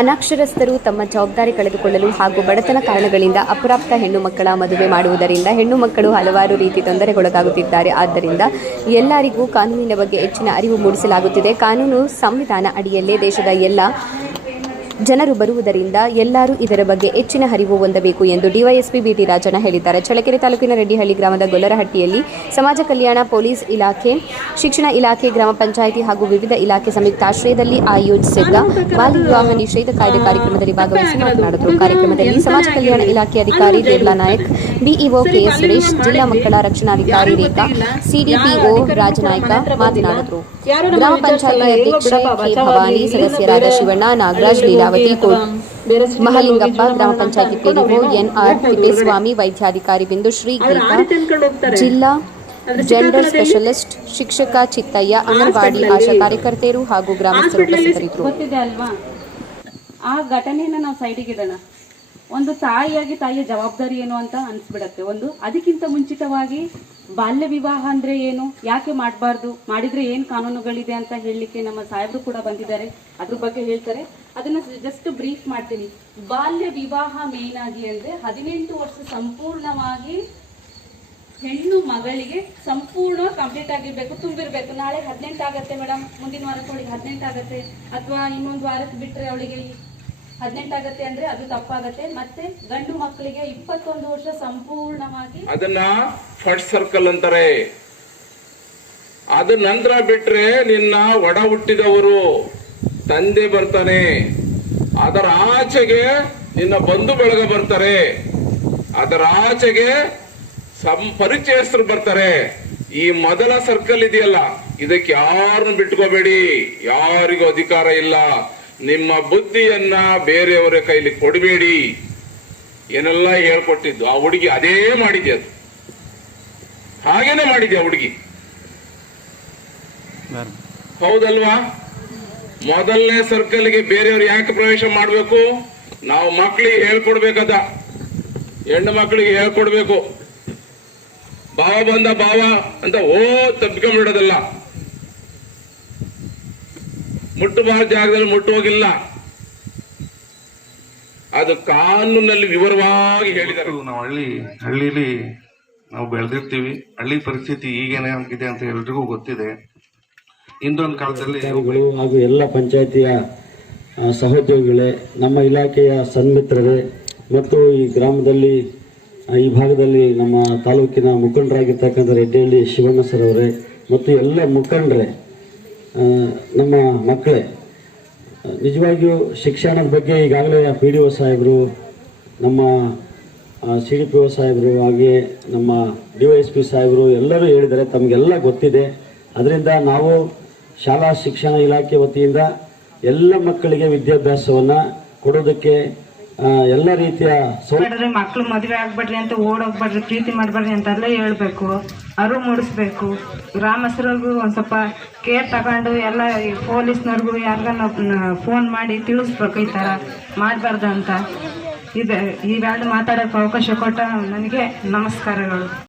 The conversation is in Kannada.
ಅನಕ್ಷರಸ್ಥರು ತಮ್ಮ ಜವಾಬ್ದಾರಿ ಕಳೆದುಕೊಳ್ಳಲು ಹಾಗೂ ಬಡತನ ಕಾರಣಗಳಿಂದ ಅಪ್ರಾಪ್ತ ಹೆಣ್ಣು ಮಕ್ಕಳ ಮದುವೆ ಮಾಡುವುದರಿಂದ ಹೆಣ್ಣು ಮಕ್ಕಳು ಹಲವಾರು ರೀತಿ ತೊಂದರೆಗೊಳಗಾಗುತ್ತಿದ್ದಾರೆ. ಆದ್ದರಿಂದ ಎಲ್ಲರಿಗೂ ಕಾನೂನಿನ ಬಗ್ಗೆ ಹೆಚ್ಚಿನ ಅರಿವು ಮೂಡಿಸಲಾಗುತ್ತಿದೆ. ಕಾನೂನು ಸಂವಿಧಾನ ಅಡಿಯಲ್ಲೇ ದೇಶದ ಎಲ್ಲ ಜನರು ಬರುವುದರಿಂದ ಎಲ್ಲರೂ ಇದರ ಬಗ್ಗೆ ಹೆಚ್ಚಿನ ಅರಿವು ಹೊಂದಬೇಕು ಎಂದು ಡಿವೈಎಸ್ಪಿ ಬಿಟಿ ರಾಜಣ್ಣ ಹೇಳಿದ್ದಾರೆ. ಚಳ್ಳಕೆರೆ ತಾಲೂಕಿನ ರೆಡ್ಡಿಹಳ್ಳಿ ಗ್ರಾಮದ ಗೊಲ್ಲರಹಟ್ಟಿಯಲ್ಲಿ ಸಮಾಜ ಕಲ್ಯಾಣ ಪೊಲೀಸ್ ಇಲಾಖೆ, ಶಿಕ್ಷಣ ಇಲಾಖೆ, ಗ್ರಾಮ ಪಂಚಾಯಿತಿ ಹಾಗೂ ವಿವಿಧ ಇಲಾಖೆ ಸಂಯುಕ್ತಾಶ್ರಯದಲ್ಲಿ ಆಯೋಜಿಸಿದ್ದ ಬಾಲ್ಯ ವಿವಾಹ ನಿಷೇಧ ಕಾಯ್ದೆ ಕಾರ್ಯಕ್ರಮದಲ್ಲಿ ಭಾಗವಹಿಸಿ ಮಾತನಾಡಿದರು. ಕಾರ್ಯಕ್ರಮದಲ್ಲಿ ಸಮಾಜ ಕಲ್ಯಾಣ ಇಲಾಖೆ ಅಧಿಕಾರಿ ದೇವ್ಲಾ ನಾಯಕ್, ಬಿಇಒ ಕೆಎಸ್ ಸುರೇಶ್, ಜಿಲ್ಲಾ ಮಕ್ಕಳ ರಕ್ಷಣಾಧಿಕಾರಿ ರೇಖಾ, ಸಿಡಿಪಿಒ ರಾಜನಾಯ್ಕ ಮಾತನಾಡಿದರು. ಗ್ರಾಮ ಪಂಚಾಯಿತಿ ಅಧ್ಯಕ್ಷ ಭವಾನಿ, ಸದಸ್ಯರಾದ ಶಿವಣ್ಣ ನಾಗರಾಜ್ ಲೀಲಾವತಿ ಕೋ- ಮಹಲಿಂಗಪ್ಪ ಗ್ರಾಮ ಪಂಚಾಯತಿ ಪಿಡಿಒ ಎನ್ಆರ್ ತಿಪ್ಪೇಸ್ವಾಮಿ ವೈದ್ಯಾಧಿಕಾರಿ ಬಿಂದುಶ್ರೀ ಗೀತಾ ಜಿಲ್ಲಾ ಜೆಂಡರ್ ಸ್ಪೆಷಲಿಸ್ಟ್ ಶಿಕ್ಷಕ ಚಿತ್ತಯ್ಯ ಅಂಗನವಾಡಿ ಆಶಾ ಕಾರ್ಯಕರ್ತೆಯರು ಹಾಗೂ ಗ್ರಾಮಸ್ಥರು ಉಪಸ್ಥಿತರಿದ್ದರು. ಆ ಘಟನೆನ ನಾವು ಸೈಡಿಗೆ ಇಡೋಣ. ಒಂದು ತಾಯಿಯಾಗಿ ತಾಯಿಯ ಜವಾಬ್ದಾರಿ ಏನು ಅಂತ ಅನ್ಸ್ಬಿಡತ್ತೆ. ಒಂದು ಅದಕ್ಕಿಂತ ಮುಂಚಿತವಾಗಿ ಬಾಲ್ಯ ವಿವಾಹ ಅಂದ್ರೆ ಏನು? ಯಾಕೆ ಮಾಡಬಾರ್ದು? ಮಾಡಿದ್ರೆ ಏನ್ ಕಾನೂನುಗಳಿದೆ ಅಂತ ಹೇಳಲಿಕ್ಕೆ ನಮ್ಮ ಸಾಹೇಬರು ಕೂಡ ಬಂದಿದ್ದಾರೆ. ಅದ್ರ ಬಗ್ಗೆ ಹೇಳ್ತಾರೆ. ಅದನ್ನ ಜಸ್ಟ್ ಬ್ರೀಫ್ ಮಾಡ್ತೀನಿ. ಬಾಲ್ಯ ವಿವಾಹ ಮೇನ್ ಆಗಿ ಅಂದ್ರೆ ಹದಿನೆಂಟು ವರ್ಷ ಸಂಪೂರ್ಣವಾಗಿ ಹೆಣ್ಣು ಮಗಳಿಗೆ ಸಂಪೂರ್ಣ ಕಂಪ್ಲೀಟ್ ಆಗಿರ್ಬೇಕು, ತುಂಬಿರ್ಬೇಕು. ನಾಳೆ ಹದಿನೆಂಟು ಆಗತ್ತೆ ಮೇಡಮ್. ಮುಂದಿನ ವಾರಕ್ಕೆ ಅವಳಿಗೆ ಹದಿನೆಂಟು ಆಗತ್ತೆ. ಅಥವಾ ಇನ್ನೊಂದು ವಾರಕ್ಕೆ ಬಿಟ್ರೆ ಅವಳಿಗೆ ಹದಿನೆಂಟು ಆಗತ್ತೆ ಅಂದ್ರೆ ಅದು ತಪ್ಪಾಗತ್ತೆ. ಮತ್ತೆ ಗಂಡು ಮಕ್ಕಳಿಗೆ ಇಪ್ಪತ್ತೊಂದು ವರ್ಷ ಸಂಪೂರ್ಣವಾಗಿ ಅದನ್ನ ಫಸ್ಟ್ ಸರ್ಕಲ್ ಅಂತಾರೆ. ಅದ ನಂತರ ಬಿಟ್ರೆ ನಿನ್ನ ಒಡ ಹುಟ್ಟಿದವರು ತಂದೆ ಬರ್ತಾನೆ ಅದರ ಆಚೆಗೆ ನಿನ್ನ ಬಂಧು ಬಳಗ ಬರ್ತಾರೆ. ಅದರ ಆಚೆಗೆ ಸಂ ಪರಿಚಯಸ್ಥರು ಬರ್ತಾರೆ. ಈ ಮೊದಲ ಸರ್ಕಲ್ ಇದೆಯಲ್ಲ, ಇದಕ್ಕೆ ಯಾರನ್ನು ಬಿಟ್ಕೋಬೇಡಿ. ಯಾರಿಗೂ ಅಧಿಕಾರ ಇಲ್ಲ. ನಿಮ್ಮ ಬುದ್ಧಿಯನ್ನ ಬೇರೆಯವರ ಕೈಲಿ ಕೊಡಬೇಡಿ ಏನೆಲ್ಲ ಹೇಳ್ಕೊಟ್ಟಿದ್ದು. ಆ ಹುಡುಗಿ ಅದೇ ಮಾಡಿದೆ ಅದು. ಹಾಗೇನೆ ಮಾಡಿದೆ ಆ ಹುಡುಗಿ. ಹೌದಲ್ವಾ? ಮೊದಲನೇ ಸರ್ಕಲ್ಗೆ ಬೇರೆಯವ್ರು ಯಾಕೆ ಪ್ರವೇಶ ಮಾಡಬೇಕು? ನಾವು ಮಕ್ಕಳಿಗೆ ಹೇಳ್ಕೊಡ್ಬೇಕದ. ಹೆಣ್ಣು ಮಕ್ಕಳಿಗೆ ಹೇಳ್ಕೊಡ್ಬೇಕು. ಬಾವ ಬಂದ ಬಾವ ಅಂತ ಓ ತಪ್ಪಿಕೊಂಡ್ಬಿಡೋದಲ್ಲ. ಮುಟ್ಟಬಾರ್ದ ಜಾಗದಲ್ಲಿ ಮುಟ್ಟುವಾಗಿಲ್ಲ ಅದು ಕಾನೂನಲ್ಲಿ ವಿವರವಾಗಿ ಹೇಳಿದ್ದಾರೆ. ಇವತ್ತು ನಾವು ಹಳ್ಳಿ ಹಳ್ಳಿಲಿ ನಾವು ಬೆಳೆದಿರ್ತೀವಿ. ಹಳ್ಳಿ ಪರಿಸ್ಥಿತಿ ಈಗೇನೆ ಆಗಿದೆ ಅಂತ ಎಲ್ರಿಗೂ ಗೊತ್ತಿದೆ. ಹಿಂದೊಂದು ಕಾಲದಲ್ಲಿ ಹಾಗೂ ಎಲ್ಲ ಪಂಚಾಯಿತಿಯ ಸಹೋದ್ಯೋಗಿಗಳೇ ನಮ್ಮ ಇಲಾಖೆಯ ಸನ್ಮಿತ್ರರೇ ಮತ್ತು ಈ ಗ್ರಾಮದಲ್ಲಿ ಈ ಭಾಗದಲ್ಲಿ ನಮ್ಮ ತಾಲೂಕಿನ ಮುಖಂಡರಾಗಿರ್ತಕ್ಕಂಥ ರೆಡ್ಡಿಹಳ್ಳಿ ಶಿವಣ್ಣ ಸರ್ ಅವರೇ ಮತ್ತು ಎಲ್ಲ ಮುಖಂಡರೇ ನಮ್ಮ ಮಕ್ಕಳೇ ನಿಜವಾಗಿಯೂ ಶಿಕ್ಷಣದ ಬಗ್ಗೆ ಈಗಾಗಲೇ ಪಿ ಡಿ ಒ ಸಾಹೇಬರು, ನಮ್ಮ ಸಿ ಡಿ ಪಿ ಒ ಸಾಹೇಬರು ಹಾಗೆ ನಮ್ಮ ಡಿ ವೈ ಎಸ್ ಪಿ ಸಾಹೇಬರು ಎಲ್ಲರೂ ಹೇಳಿದ್ದಾರೆ ತಮಗೆಲ್ಲ ಗೊತ್ತಿದೆ. ಅದರಿಂದ ನಾವು ಶಾಲಾ ಶಿಕ್ಷಣ ಇಲಾಖೆ ವತಿಯಿಂದ ಎಲ್ಲ ಮಕ್ಕಳಿಗೆ ವಿದ್ಯಾಭ್ಯಾಸವನ್ನು ಕೊಡೋದಕ್ಕೆ ಎಲ್ಲ ರೀತಿಯ ಬೇಡ್ರಿ ಮಕ್ಳು ಮದುವೆ ಆಗ್ಬೇಡ್ರಿ ಅಂತ ಓಡೋಗ್ಬೇಡ್ರಿ ಪ್ರೀತಿ ಮಾಡ್ಬೇಡ್ರಿ ಅಂತೆಲ್ಲ ಹೇಳ್ಬೇಕು. ಅರಿವು ಮೂಡಿಸ್ಬೇಕು. ಗ್ರಾಮಸ್ಥರಿಗೂ ಒಂದು ಸ್ವಲ್ಪ ಕೇರ್ ತಗೊಂಡು ಎಲ್ಲ ಪೊಲೀಸ್ನವ್ರಿಗೂ ಯಾರಿಗಾನ ಫೋನ್ ಮಾಡಿ ತಿಳಿಸ್ಬೇಕು ಈ ಥರ ಮಾಡಬಾರ್ದು ಅಂತ. ಇದೆ ಇವೆರಡು ಮಾತಾಡೋಕ್ಕೆ ಅವಕಾಶ ಕೊಟ್ಟ ನನಗೆ ನಮಸ್ಕಾರಗಳು.